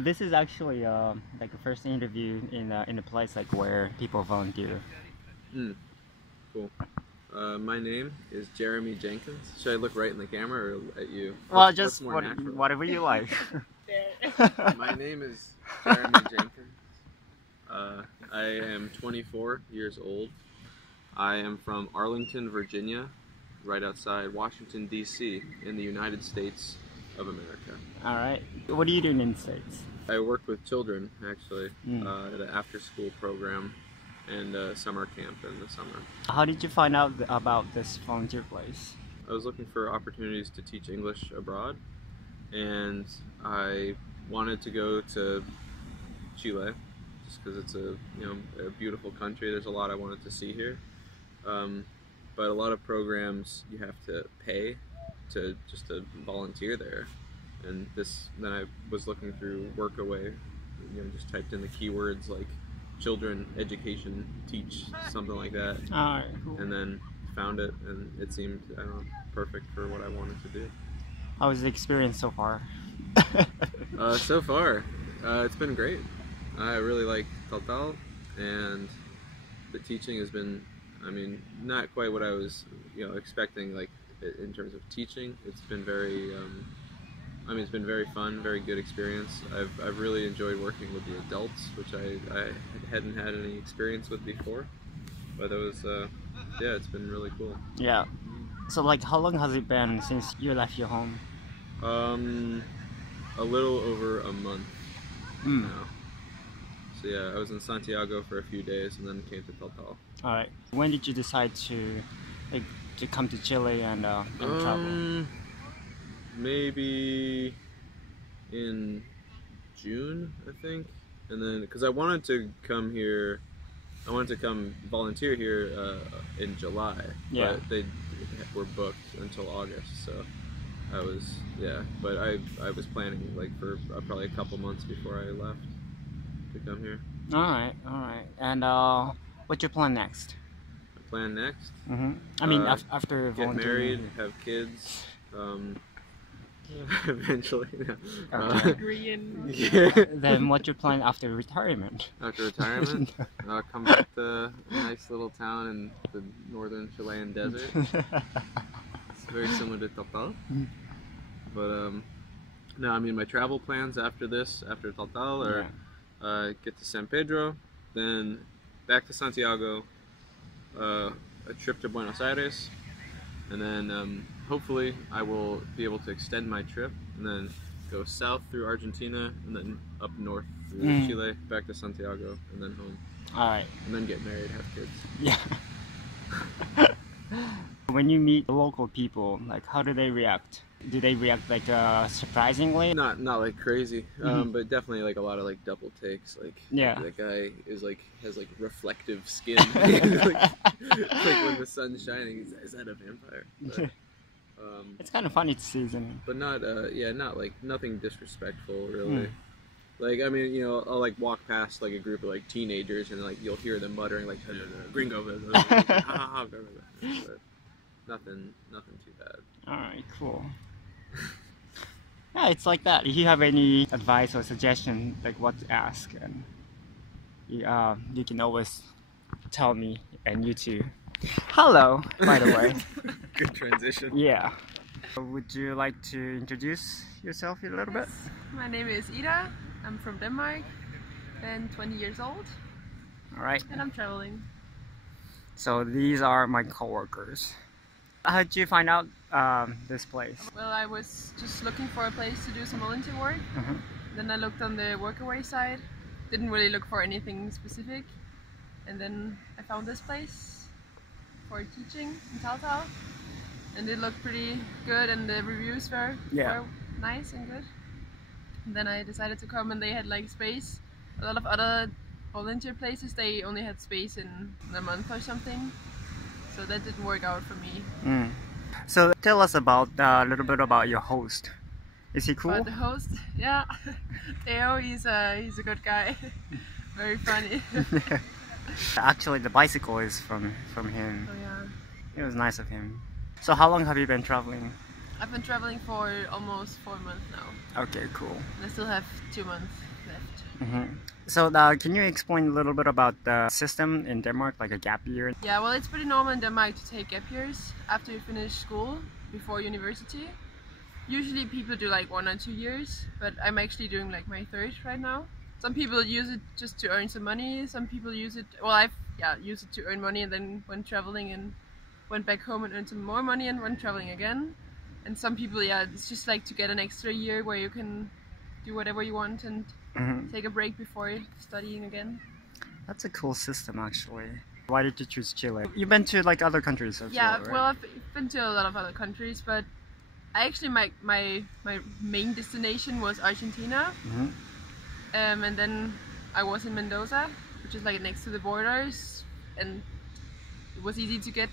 This is actually like a first interview in a place like where people volunteer. Cool. My name is Jeremy Jenkins. Should I look right in the camera or at you? Well, just whatever you like. My name is Jeremy Jenkins. I am 24 years old. I am from Arlington, Virginia, right outside Washington, D.C. in the United States of America. Alright. What are you doing in the States? I worked with children, actually, at an after-school program and a summer camp in the summer. How did you find out about this volunteer place? I was looking for opportunities to teach English abroad, and I wanted to go to Chile, just because it's a beautiful country. There's a lot I wanted to see here, but a lot of programs you have to pay to volunteer there, and then I was looking through Workaway, just typed in the keywords like children, education, teach, something like that. Alright, cool. And then found it, and it seemed perfect for what I wanted to do. How was the experience so far? So far, it's been great. I really like Taltal, and the teaching has been, not quite what I was, expecting. Like in terms of teaching, it's been very, it's been very fun, very good experience. I've really enjoyed working with the adults, which I hadn't had any experience with before. But it was, yeah, it's been really cool. Yeah. So like, how long has it been since you left your home? A little over a month now. So yeah, I was in Santiago for a few days and then came to Taltal. Alright. When did you decide to come to Chile and travel? Maybe in June, I think. And then, because I wanted to come here, I wanted to come volunteer here in July. Yeah. But they were booked until August, so I was, but I was planning like for probably a couple months before I left to come here. Alright. And what's your plan next? My plan next? After get volunteering. married, have kids, eventually. Then what's your plan after retirement? After retirement? I'll come back to a nice little town in the northern Chilean desert. It's very similar to Taltal. But no, my travel plans after Taltal are get to San Pedro, then back to Santiago, a trip to Buenos Aires, and then hopefully I will be able to extend my trip and then go south through Argentina and then up north through Chile, back to Santiago, and then home. Alright. And then get married, have kids. Yeah. When you meet local people, like, how do they react? Do they react like surprisingly? Not like crazy, but definitely like a lot of like double takes. Like, that guy is like has like reflective skin. like when the sun's shining, is that a vampire? But, it's kind of funny to see, isn't it? But not not like nothing disrespectful really. Like I'll like walk past like a group of like teenagers and like you'll hear them muttering like gringo, but nothing too bad. Alright, cool. Yeah, it's like that. If you have any advice or suggestion, like what to ask, and you can always tell me, and you too. Hello, by the way. Good transition. Yeah. Would you like to introduce yourself a little bit? My name is Ida. I'm from Denmark, and 20 years old. Alright. And I'm traveling. So these are my coworkers. How did you find out this place? Well, I was just looking for a place to do some volunteer work. Then I looked on the Workaway side. Didn't really look for anything specific. And then I found this place for teaching in Taltal. And it looked pretty good and the reviews were nice and good. And then I decided to come, and they had like space. A lot of other volunteer places, they only had space in a month or something. So that didn't work out for me. So tell us about a little bit about your host. Is he cool? About the host? Yeah. Theo, he's a good guy. Very funny. Actually, the bicycle is from him. Oh yeah. It was nice of him. So how long have you been traveling? I've been traveling for almost 4 months now. Okay, cool. And I still have 2 months left. So can you explain a little bit about the system in Denmark, like a gap year? Yeah, well, it's pretty normal in Denmark to take gap years after you finish school, before university. Usually people do like 1 or 2 years, but I'm actually doing like my 3rd right now. Some people use it just to earn some money, some people use it, well, I've used it to earn money and then went traveling and went back home and earned some more money and went traveling again. And some people, it's just like to get an extra year where you can do whatever you want and take a break before studying again. That's a cool system, actually. Why did you choose Chile? You've been to like other countries as well, right? Well, I've been to a lot of other countries, but I actually, my main destination was Argentina. And then I was in Mendoza, which is like next to the borders, and it was easy to get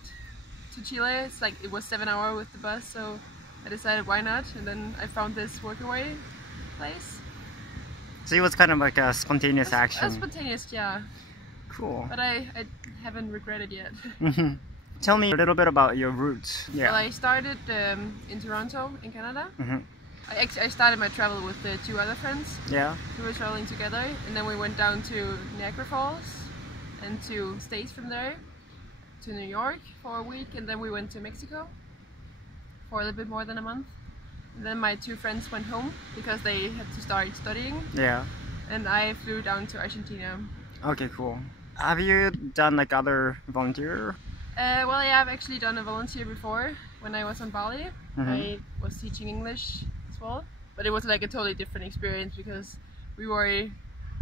to Chile. It's like, it was 7 hours with the bus, so I decided why not, and then I found this workaway place. So it was kind of like a spontaneous action. Spontaneous, yeah. Cool. But I haven't regretted yet. Tell me a little bit about your roots. Yeah. Well, I started in Toronto, in Canada. I started my travel with 2 other friends. Yeah. We were traveling together, and then we went down to Niagara Falls and to States from there, to New York for a week, and then we went to Mexico for a little bit more than a month. And then my 2 friends went home because they had to start studying. Yeah. And I flew down to Argentina. Okay, cool. Have you done like other volunteer? Well, yeah, I've actually done a volunteer before when I was on Bali. I was teaching English as well, but it was like a totally different experience because we were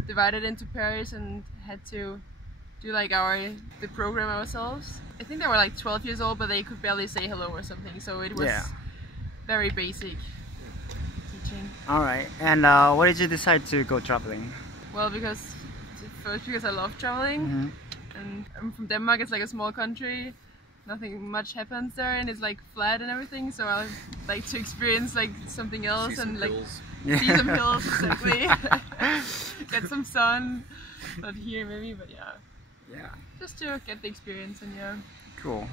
divided into pairs and had to do like the program ourselves. I think they were like 12 years old, but they could barely say hello or something, so it was very basic teaching. Alright, and why did you decide to go traveling? Well, because I love traveling, and I'm from Denmark. It's like a small country, nothing much happens there, and it's like flat and everything, so I like to experience like something else and like see some hills, exactly. Get some sun, not here maybe, but yeah, just to get the experience. And cool.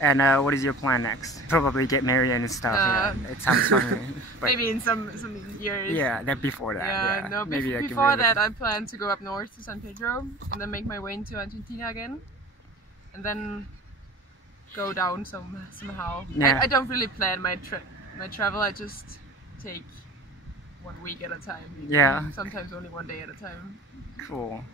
And what is your plan next? Probably get married and stuff. It sounds fun. Maybe in some years. Yeah, that before that. No, maybe before that I plan to go up north to San Pedro and then make my way into Argentina again, and go down somehow. I don't really plan my travel. I just take 1 week at a time. Yeah. Sometimes only 1 day at a time. Cool.